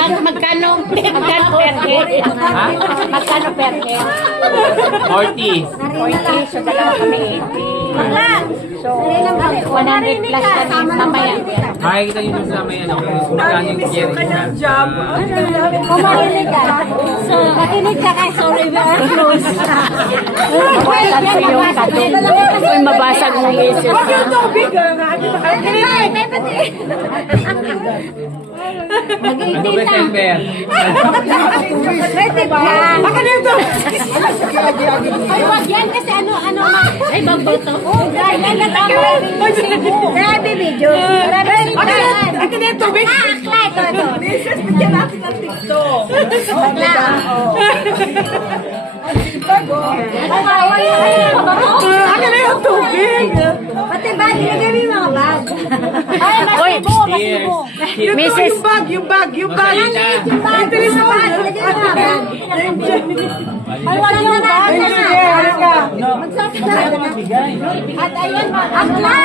Magkano per head? Ha? Magkano per head? 40. 40, so dalawa kami 80. So, 100 plus kami mamaya. Makikita nyo dun sa may ano, kung magkano yung Jerry na. Kumarinig ka. So, makinig ka kay sorry ba? Close. Mabasag sa iyong tattoo. Uy, mabasag mo misis. Ano ba September? Ready ba? Baka dito. Ay, wag yan kasi ano. Ay, baboto. Ay, yan na tama. Grabe video. Grabe video. Baka dito, tubig. Akla, ito. Misis, bigyan natin ng TikTok. Akla. Ano na yung tubig? Pati bag, ilagay mo yung mga bag. Ay, masibo. Mrs. Yung bag. Yung bag, ilagay mo yung bag. Ay, wala yung bag. Magsasada. At ayun, akla.